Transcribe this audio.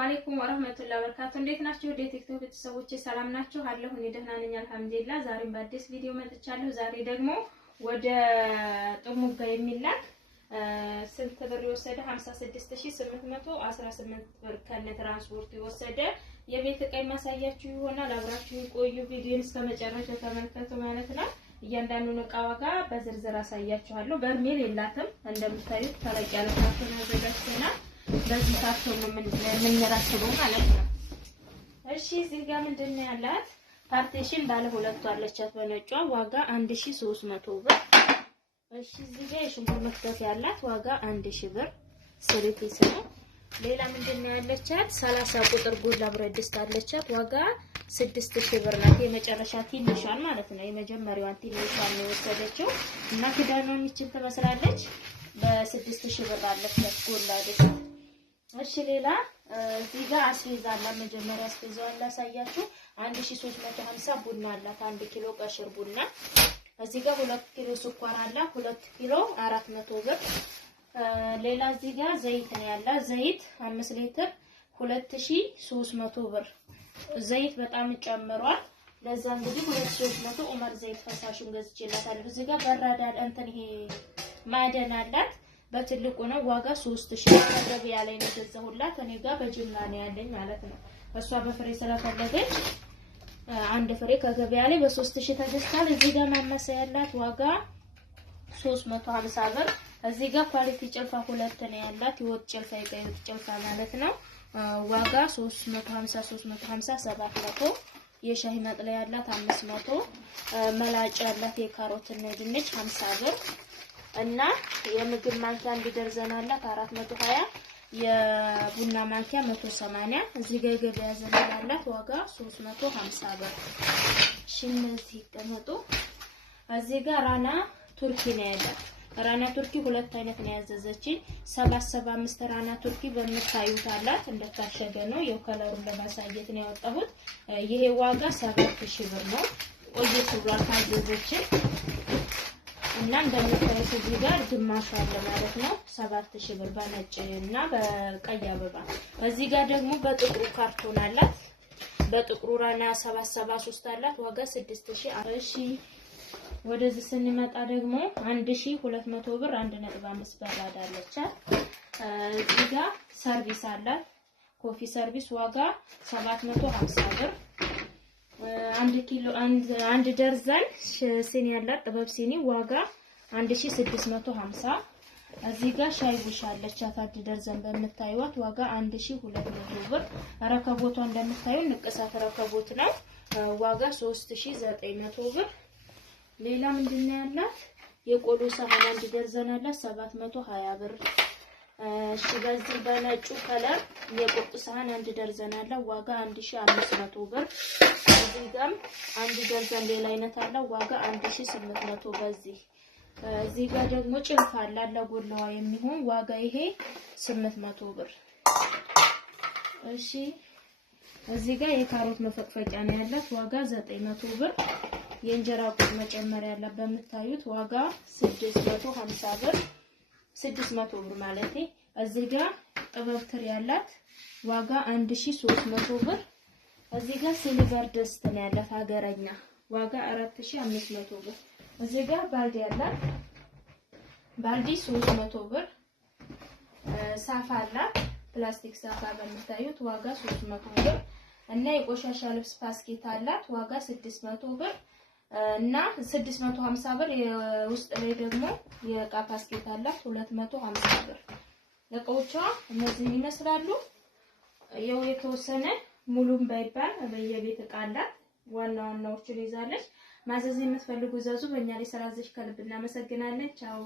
አለይኩም ወራህመቱላሂ ወበረካቱ። እንዴት ናችሁ? ወደ ቲክቶክ ቤተሰቦቼ ሰላም ናችሁ? አለሁ እኔ ደህና ነኝ አልሐምዱሊላህ። ዛሬም በአዲስ ቪዲዮ መጥቻለሁ። ዛሬ ደግሞ ወደ ጥሙጋ የሚላክ ስንት ብር የወሰደ 56818 ብር ከነ ትራንስፖርት የወሰደ የቤት ዕቃ ማሳያችሁ ይሆናል። አብራችሁ ቆዩ፣ ቪዲዮን እስከመጨረሻው ተመልከቱ ማለት ነው። እያንዳንዱን ዕቃ ዋጋ በዝርዝር አሳያችኋለሁ። በርሜል የላትም እንደምታዩት ተለቅ ያለ ካርቶን አዘጋጅተናል። በዚህ ካርቶን ነው የምንራስበው ማለት ነው። እሺ እዚህ ጋር ምንድነው ያላት ፓርቲሽን ባለ ሁለቱ አለቻት በነጯ ዋጋ 1300 ብር። እሺ እዚህ ጋር የሽንኩርት መክተፍ ያላት ዋጋ 1000 ብር ስሪቲስ ነው። ሌላ ምንድነው ያለቻት 30 ቁጥር ጎላ ብረት ድስት አለቻት ዋጋ 6000 ብር ናት። የመጨረሻ ትንሿን ማለት ነው። የመጀመሪያዋን ትንሿን ነው የወሰደችው እና ክዳኗን ይችል ትመስላለች። በ6000 ብር አለቻት ጎላ ድስት። እሺ ሌላ እዚህ ጋር አስቤዛ አለ። መጀመሪያ አስቤዛውን ላሳያችሁ። 1350 ቡና አላት 1 ኪሎ ቀሽር ቡና። እዚህ ጋር 2 ኪሎ ስኳር አለ 2 ኪሎ 400 ብር። ሌላ እዚህ ጋር ዘይት ነው ያለ። ዘይት 5 ሊትር 2300 ብር። ዘይት በጣም ጨምሯል። ለዛ እንግዲህ 2300 ኡመር ዘይት ፈሳሹን ገዝቼላታለሁ። እዚህ ጋር በራዳ እንትን ይሄ ማዕደን አላት በትልቁ ነው ዋጋ 3000 ገበያ ላይ ነው ገዛሁላት። እኔ ጋር በጅምላ ነው ያለኝ ማለት ነው። እሷ በፍሬ ስለፈለገች አንድ ፍሬ ከገበያ ላይ በ3000 ተገዝቷል። እዚህ ጋር ማማሰያ ያላት ዋጋ 350 ብር። እዚህ ጋር ኳሊቲ ጭልፋ ሁለት ነው ያላት የወጥ ጭልፋ የቀይ ወጥ ጭልፋ ማለት ነው ዋጋ 350 700። የሻይ መጥለያ ያላት 500። መላጫ ያላት የካሮት እና ድንች 50 ብር እና የምግብ ማንኪያ አንድ ደርዘን አላት 420። የቡና ማንኪያ 180። እዚህ ጋር የገበያ ዘመን ያላት ዋጋ 350 ብር። እነዚህ ይቀመጡ። እዚህ ጋር ራና ቱርኪ ነው ያላት። ራና ቱርኪ ሁለት አይነት ነው ያዘዘችኝ። 775 ራና ቱርኪ በምታዩት አላት እንደታሸገ ነው። የከለሩን ለማሳየት ነው ያወጣሁት። ይሄ ዋጋ 7000 ብር ነው። ቆየት ብሏል ካዘዘችን እና እንደምታዩት እዚህ ጋር ግማሽ አለ ማለት ነው 7000 ብር በነጭ እና በቀይ አበባ። እዚህ ጋር ደግሞ በጥቁሩ ካርቶን አላት። በጥቁሩ ራና 773 አላት ዋጋ 6000። እሺ ወደዚህ ስንመጣ ደግሞ 1200 ብር 1.5 በራዳ አለቻት። እዚህ ጋር ሰርቪስ አላት ኮፊ ሰርቪስ ዋጋ 750 ብር። 1 ኪሎ 1 ደርዘን ሲኒ ያላት ጥበብ ሲኒ ዋጋ 1650። እዚህ ጋር ሻይ ቡሽ አለቻት 1 ደርዘን በምታዩት ዋጋ 1200 ብር። ረከቦቷ እንደምታዩ ንቅሳት ረከቦት ነው ዋጋ 3900 ብር። ሌላ ምንድነው ያላት የቆሎ ሳህን 1 ደርዘን አላት 720 ብር። እሺ በዚህ በነጩ ከለር የቁርጥ ሳህን 1 ደርዘን አላት ዋጋ 1500 ብር። እዚህ ጋር 1 ደርዘን ሌላ አይነት አለው ዋጋ 1800 በዚህ። እዚህ ጋር ደግሞ ጭልፋ አለ ለጎላዋ የሚሆን ዋጋ ይሄ 800 ብር። እሺ እዚህ ጋር የካሮት መፈቅፈቂያ ነው ያላት ዋጋ 900 ብር። የእንጀራ ቁጥ መጨመሪያ ያላት በምታዩት ዋጋ 650 ብር 600 ብር ማለት ነው። እዚህ ጋር ጥበብ ትሪ ያላት ዋጋ 1300 ብር። እዚህ ጋር ሲልቨር ድስት ነው ያላት ሀገረኛ ዋጋ 4500 ብር። እዚህ ጋር ባልዲ ያላት ባልዲ 300 ብር። ሳፋ አላት ፕላስቲክ ሳፋ በምታዩት ዋጋ 300 ብር እና የቆሻሻ ልብስ ፓስኬት አላት ዋጋ 600 ብር እና 650 ብር። የውስጥ ላይ ደግሞ የእቃ ፓስኬት አላት 250 ብር። እቃዎቿ እነዚህ ይመስላሉ። ያው የተወሰነ ሙሉም ባይባል በየቤት እቃ አላት። ዋናዎቹን ይዛለች። ማዘዝ የምትፈልጉ ዘዙ። በእኛ ላይ ስራ አዘሽ ከልብ እናመሰግናለን። ቻው